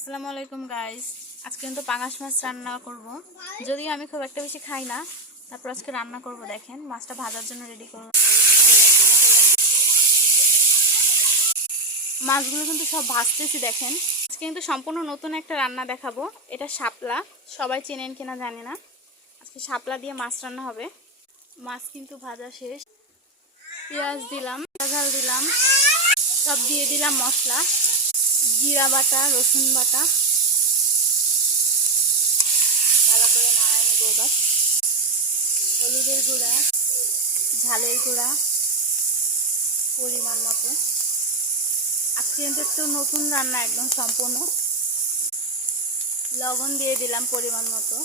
আসসালামু আলাইকুম গাইস। আজকে কিন্তু পাঙাশ মাছ রান্না করব। যদিও আমি খুব একটা বেশি খাই না, তারপর আজকে রান্না করব। দেখেন মাছটা ভাজার জন্য রেডি করব। মাছগুলো কিন্তু সব ভাজতেছি দেখেন। আজকে কিন্তু সম্পূর্ণ নতুন একটা রান্না দেখাবো। এটা শাপলা, সবাই চেনেন কিনা জানি না। আজকে শাপলা দিয়ে মাছ রান্না হবে। মাছ কিন্তু ভাজা শেষ, পেঁয়াজ দিলাম, ঝাল দিলাম, সব দিয়ে দিলাম মশলা, জিরা বাটা, রসুন বাটা, ভালো করে নাড়ায় নেব। এবার হলুদের গুঁড়া, ঝালের গুঁড়া পরিমাণ মতো। আজকে কিন্তু একটু নতুন রান্না, একদম সম্পূর্ণ। লবণ দিয়ে দিলাম পরিমাণ মতো।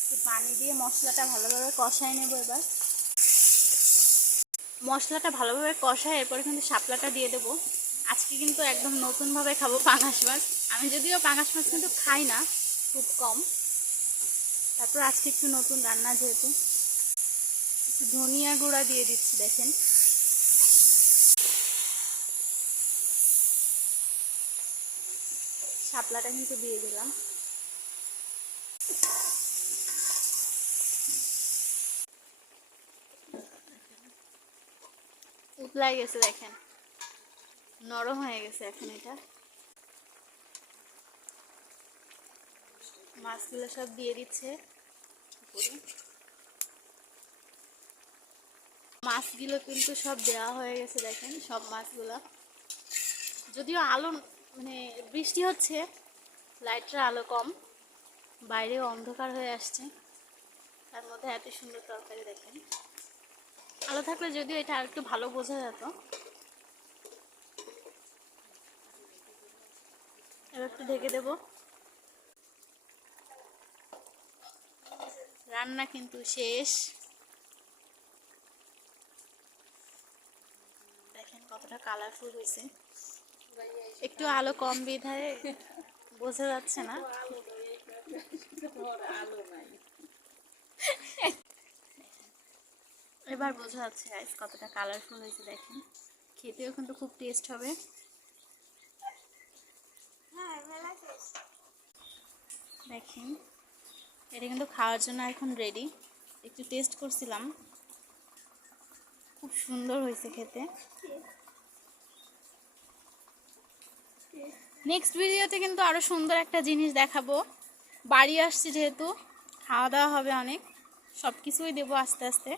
একটু পানি দিয়ে মশলাটা ভালোভাবে কষায় নেব। এবার মশলাটা ভালোভাবে কষায় এরপরে কিন্তু শাপলাটা দিয়ে দেবো। আজকে কিন্তু একদম নতুনভাবে খাবো পাঙাশ মাছ। আমি যদিও পাঙাশ মাছ কিন্তু খাই না, খুব কম। তারপর আজকে একটু নতুন রান্না, যেহেতু একটু ধনিয়া গুঁড়া দিয়ে দিচ্ছি। দেখেন শাপলাটা কিন্তু দিয়ে দিলাম। উতলাই গেছে দেখেন, নরম হয়ে গেছে এখন। এটা মাছগুলো সব দিয়ে দিচ্ছে। মাছগুলো কিন্তু সব দেওয়া হয়ে গেছে দেখেন, সব মাছগুলো। যদিও আলো মানে বৃষ্টি হচ্ছে, লাইটের আলো কম, বাইরেও অন্ধকার হয়ে আসছে, তার মধ্যে এত সুন্দর তরকারি দেখেন। আলো থাকলে যদিও এটা আর একটু ভালো বোঝা যেত। এবার একটু ঢেকে দেব। রান্না কিন্তু শেষ। দেখেন কতটা কালারফুল হয়েছে। একটু আলো কম বিধায় বোঝা যাচ্ছে না। এবার বোঝা যাচ্ছে গাইস কতটা কালারফুল হয়েছে। দেখেন খেতেও কিন্তু খুব টেস্ট হবে। দেখেন এটা কিন্তু খাওয়ার জন্য এখন রেডি। একটু টেস্ট করছিলাম, খুব সুন্দর হয়েছে খেতে। নেক্সট ভিডিওতে কিন্তু আরো সুন্দর একটা জিনিস দেখাবো। বাড়ি আসছি যেহেতু, খাওয়া দাওয়া হবে অনেক, সব কিছুই দেবো আস্তে আস্তে।